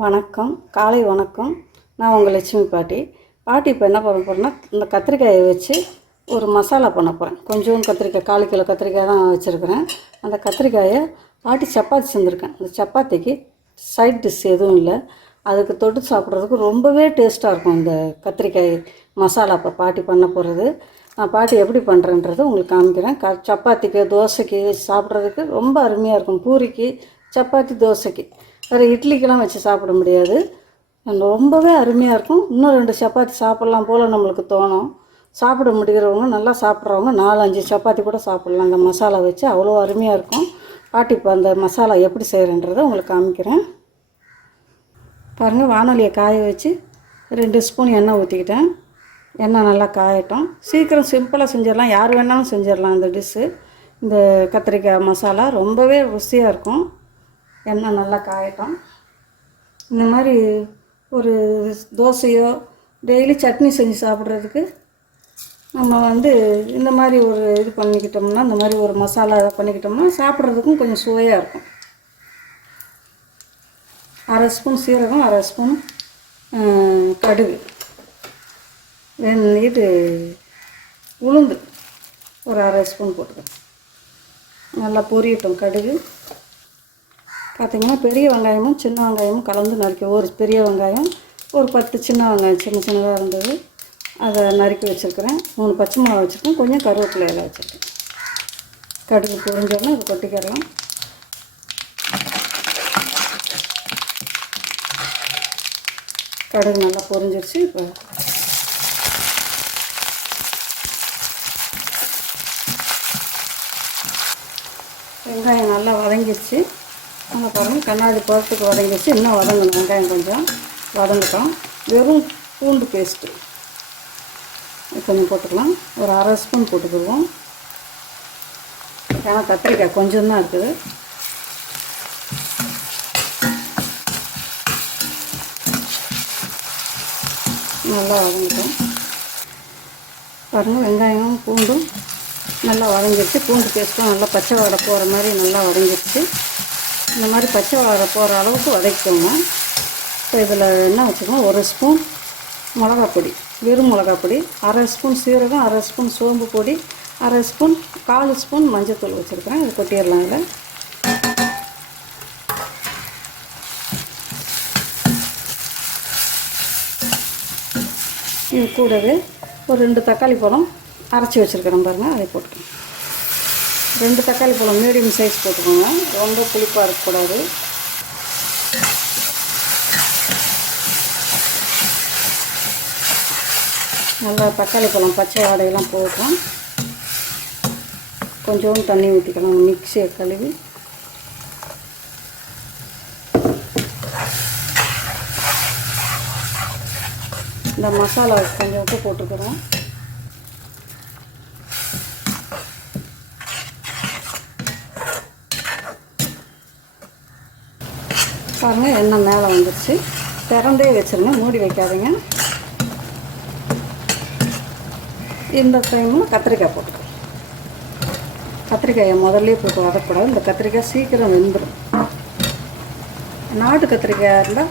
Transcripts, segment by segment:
வணக்கம் காலை வணக்கம். நான் உங்கள் லட்சுமி பாட்டி. பாட்டி இப்போ என்ன பண்ண போகிறேன்னா இந்த கத்திரிக்காயை வச்சு ஒரு மசாலா பண்ண போகிறேன் கொஞ்சம் கத்திரிக்காய் கால் கிலோ கத்திரிக்காய் தான் வச்சுருக்கிறேன். அந்த கத்திரிக்காயை பாட்டி சப்பாத்தி செஞ்சுருக்கேன். அந்த சப்பாத்திக்கு சைட் டிஷ் எதுவும் இல்லை. அதுக்கு தொட்டு சாப்பிட்றதுக்கு ரொம்பவே டேஸ்ட்டாக இருக்கும் இந்த கத்திரிக்காய் மசாலா இப்போ பாட்டி பண்ண போகிறது நான் பாட்டி எப்படி பண்ணுறேன்றது உங்களுக்கு காமிக்கிறேன். க சப்பாத்திக்கு தோசைக்கு சாப்பிட்றதுக்கு ரொம்ப அருமையாக இருக்கும். பூரிக்கு சப்பாத்தி தோசைக்கு. வேறு இட்லிக்கெல்லாம் வச்சு சாப்பிட முடியாது. ரொம்பவே அருமையாக இருக்கும். இன்னும் ரெண்டு சப்பாத்தி சாப்பிட்லாம் போல் நம்மளுக்கு தோணும். சாப்பிட முடிகிறவங்க நல்லா சாப்பிட்றவங்க நாலஞ்சு சப்பாத்தி கூட சாப்பிட்லாம். அந்த மசாலா வச்சு அவ்வளோ அருமையாக இருக்கும். பாட்டி இப்போ அந்த மசாலா எப்படி செய்கிறேன்றதை உங்களுக்கு காமிக்கிறேன். பாருங்கள் வானொலியை காய வச்சு ரெண்டு ஸ்பூன் எண்ணெய் ஊற்றிக்கிட்டேன் எண்ணெய் நல்லா காயட்டும். சீக்கிரம் சிம்பிளாக செஞ்சிடலாம். யார் வேணாலும் செஞ்சிடலாம் இந்த டிஷ்ஷு. இந்த கத்திரிக்காய் மசாலா ரொம்பவே ருசியாக இருக்கும். எண்ணெய் நல்லா காயட்டும். இந்த மாதிரி ஒரு தோசையோ டெய்லி சட்னி செஞ்சு சாப்பிட்றதுக்கு நம்ம வந்து இந்த மாதிரி ஒரு இது பண்ணிக்கிட்டோம்னா இந்த மாதிரி ஒரு மசாலா பண்ணிக்கிட்டோம்னா சாப்பிட்றதுக்கும் கொஞ்சம் சுவையாக இருக்கும். அரை ஸ்பூன் சீரகம் அரை ஸ்பூன் கடுகு. இது உளுந்து ஒரு அரை ஸ்பூன் போட்டுக்கணும். நல்லா பொரியட்டும் கடுகு. பார்த்திங்கன்னா பெரிய வெங்காயமும் சின்ன வெங்காயமும் கலந்து நறுக்கி ஒரு பெரிய வெங்காயம் ஒரு பத்து சின்ன வெங்காயம் சின்ன சின்னதாக இருந்தது. அதை நறுக்கி வச்சுருக்கிறேன். மூணு பச்சை மிளகா வச்சுருக்கேன். கொஞ்சம் கருவேப்பிலை இலை வச்சுருக்கேன். கடுகு பொரிஞ்சோடனே அதை கொட்டிக்கிடலாம். கடுகு நல்லா பொரிஞ்சிருச்சு. இப்போ வெங்காயம் நல்லா வதங்கிடுச்சு நம்ம பாருங்கள் கண்ணாடி பழத்துக்கு வதங்கிடுச்சு இன்னும் வதங்கணும் வெங்காயம் கொஞ்சம். வதங்கட்டும். வெறும் பூண்டு பேஸ்ட்டு கொஞ்சம் போட்டுக்கலாம். ஒரு அரை ஸ்பூன் போட்டுக்கிடுவோம். ஏன்னா கத்திரிக்காய் கொஞ்சம் தான் இருக்குது. நல்லா வதங்கட்டும். பாருங்கள் வெங்காயமும் பூண்டும் நல்லா வதங்கிடுச்சு. பூண்டு பேஸ்ட்டும் நல்லா பச்சை வடை போகிற மாதிரி நல்லா வதங்கிடுச்சு. இந்த மாதிரி பச்சை வளர போகிற அளவுக்கு வதக்கிக்கோங்க இப்போ இதில் என்ன வச்சுக்கோங்க? ஒரு ஸ்பூன் மிளகா பொடி வெறும் மிளகா பொடி அரை ஸ்பூன் சீரகம் அரை ஸ்பூன் சோம்பு பொடி அரை ஸ்பூன் கால் ஸ்பூன் மஞ்சத்தூள் வச்சுருக்கிறேன். இது கொட்டிடலாம் இதில். இது கூடவே ஒரு ரெண்டு தக்காளி பழம் அரைச்சி வச்சுருக்கிறேன் பாருங்கள் அதை போட்டுக்கோங்க. ரெண்டு தக்காளி பழம் மீடியம் சைஸ் போட்டுக்கோங்க. ரொம்ப புளிப்பாக இருக்கக்கூடாது. நல்லா தக்காளி பழம் பச்சை வாடையெல்லாம் போட்டோம் கொஞ்சோண்டு தண்ணி ஊற்றிக்கலாம் மிக்சியை கழுவி. இந்த மசாலா கொஞ்சம் உப்பு போட்டுக்கிறோம். பாருங்கள் எண்ணெய் மேலே வந்துடுச்சு திறந்தே வச்சுருங்க மூடி வைக்காதீங்க. இந்த டைமும் கத்திரிக்காய் போட்டுக்கோங்க. கத்திரிக்காயை முதல்ல போட்டு வதக்கூடாது இந்த கத்திரிக்காய் சீக்கிரம் வெந்துடும் நாட்டு கத்திரிக்காயாக இருந்தால்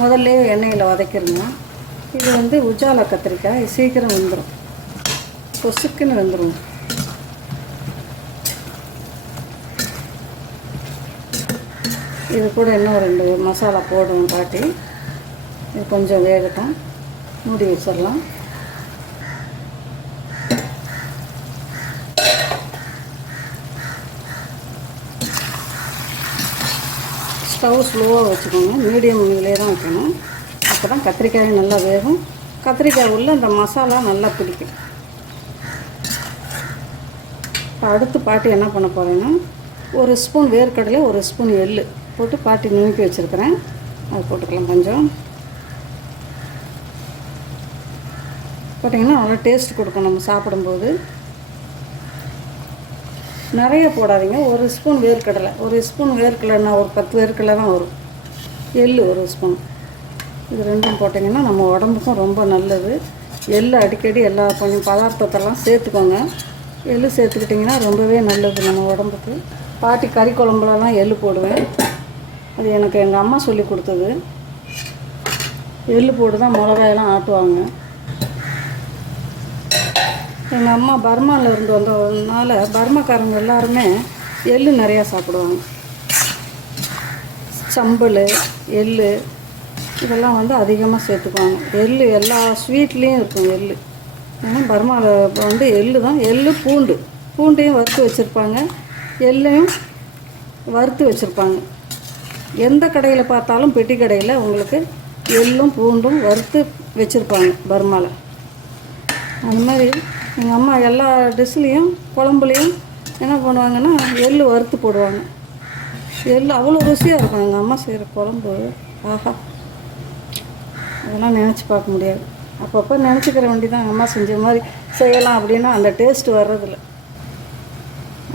முதல்ல எண்ணெயில் வதக்கிடுங்க இது வந்து உஜாலா கத்திரிக்காய் சீக்கிரம் வெந்துடும் கொசுக்குன்னு வெந்துடும் இது கூட இன்னும் ரெண்டு மசாலா போடுவோம் காட்டி இது கொஞ்சம் வேகட்டும். மூடி வச்சிடலாம். ஸ்டவ் ஸ்லோவாக வச்சுக்கோங்க. மீடியம் இதுலேயே தான் வைக்கணும். அப்போ தான் கத்திரிக்காய் நல்லா வேகும். கத்திரிக்காய் உள்ள இந்த மசாலா நல்லா பிடிக்கும். இப்போ அடுத்து பாட்டி என்ன பண்ண போகிறேன்னா ஒரு ஸ்பூன் வேர்க்கடலை ஒரு ஸ்பூன் எள்ளு. போட்டு பாட்டி நுணுக்கி வச்சுருக்கிறேன். அது போட்டுக்கலாம் கொஞ்சம். போட்டிங்கன்னா நல்லா டேஸ்ட் கொடுக்கும் நம்ம சாப்பிடும்போது. நிறைய போடாதீங்க. ஒரு ஸ்பூன் வேர்க்கடலை. ஒரு ஸ்பூன் வேர்க்கடலைன்னா ஒரு பத்து வேர்க்கடலை தான் வரும். எள் ஒரு ஸ்பூன் இது ரெண்டும் போட்டிங்கன்னா நம்ம உடம்புக்கும் ரொம்ப நல்லது. எள்ளு அடிக்கடி எல்லா கொஞ்சம் பதார்த்தத்தெல்லாம் சேர்த்துக்கோங்க. எள்ளு சேர்த்துக்கிட்டிங்கன்னா ரொம்பவே நல்லது நம்ம உடம்புக்கு. பாட்டி கறி குழம்புலலாம் எள் போடுவேன். அது எனக்கு எங்கள் அம்மா சொல்லி கொடுத்தது. எள்ளு போட்டு தான் மிளகாயெல்லாம் ஆட்டுவாங்க. எங்கள் அம்மா பர்மாவில் இருந்து வந்ததுனால பர்மாக்காரங்க எல்லாருமே எள்ளு நிறையா சாப்பிடுவாங்க. சம்பல் எள்ளு இதெல்லாம் வந்து அதிகமாக சேர்த்துக்குவாங்க. எள்ளு எல்லா ஸ்வீட்லேயும் இருக்கும் எள்ளு. ஏன்னா பர்மாவில் வந்து எள்ளு தான் எள்ளு பூண்டு. பூண்டையும் வறுத்து வச்சுருப்பாங்க. எள்ளையும் வறுத்து வச்சுருப்பாங்க. எந்த கடையில் பார்த்தாலும் பெட்டி கடையில் உங்களுக்கு எள்ளும் பூண்டும் வறுத்து வச்சுருப்பாங்க பர்மாவில் அந்த மாதிரி எங்கள் அம்மா எல்லா டிஷ்லேயும் குழம்புலையும் என்ன பண்ணுவாங்கன்னா எள்ளு வறுத்து போடுவாங்க. எள்ளு அவ்வளோ ருசியாக இருக்கும். எங்கள் அம்மா செய்கிற குழம்பு ஆஹா. அதெல்லாம் நினச்சி பார்க்க முடியாது. அப்பப்போ நினச்சிக்கிற வண்டி தான் அம்மா செஞ்ச மாதிரி செய்யலாம் அப்படின்னா அந்த டேஸ்ட் வர்றதில்ல.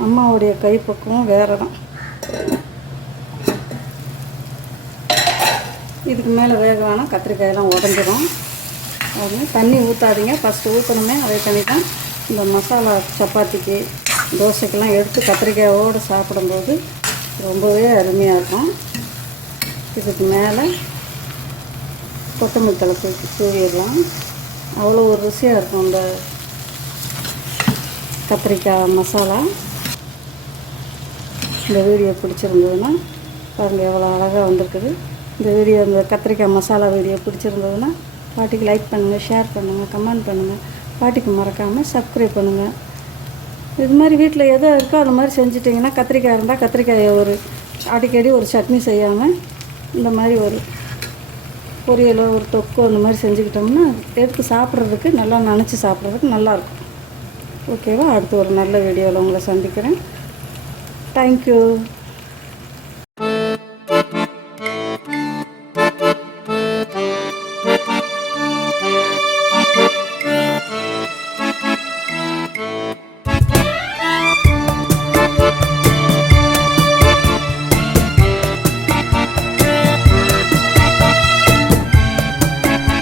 அம்மாவுடைய கைப்பக்குவம் வேறு தான் இதுக்கு மேலே வேக வேணாம். கத்திரிக்காயெல்லாம் உடஞ்சிடும் அது தண்ணி ஊற்றாதீங்க ஃபஸ்ட்டு ஊற்றணுமே அதே தண்ணி தான் இந்த மசாலா சப்பாத்திக்கு தோசைக்கெல்லாம் எடுத்து கத்திரிக்காயோடு சாப்பிடும்போது ரொம்பவே அருமையாக இருக்கும். இதுக்கு மேலே கொத்தமல்லி தலை தூக்கி தூவிடலாம். அவ்வளோ ஒரு ருசியாக இருக்கும் இந்த கத்திரிக்காய் மசாலா. இந்த வீடியோ பிடிச்சிருந்ததுன்னா பாருங்கள் எவ்வளோ அழகாக வந்திருக்குது. இந்த வீடியோ இந்த கத்திரிக்காய் மசாலா வீடியோ பிடிச்சிருந்ததுன்னா பாட்டிக்கு லைக் பண்ணுங்கள் ஷேர் பண்ணுங்கள் கமெண்ட் பண்ணுங்கள் பாட்டிக்கு மறக்காமல் சப்ஸ்கிரைப் பண்ணுங்கள் இது மாதிரி வீட்டில் எதோ இருக்கோ அது மாதிரி செஞ்சிட்டிங்கன்னா கத்திரிக்காய் இருந்தால் கத்திரிக்காயை ஒரு அடிக்கடி ஒரு சட்னி செய்யாமல் இந்த மாதிரி ஒரு பொரியலோ ஒரு தொக்கோ அந்த மாதிரி செஞ்சுக்கிட்டோம்னா எடுத்து சாப்பிட்றதுக்கு நல்லா நினச்சி சாப்பிட்றதுக்கு நல்லாயிருக்கும். ஓகேவா அடுத்து ஒரு நல்ல வீடியோவில் உங்களை சந்திக்கிறேன். தேங்க்யூ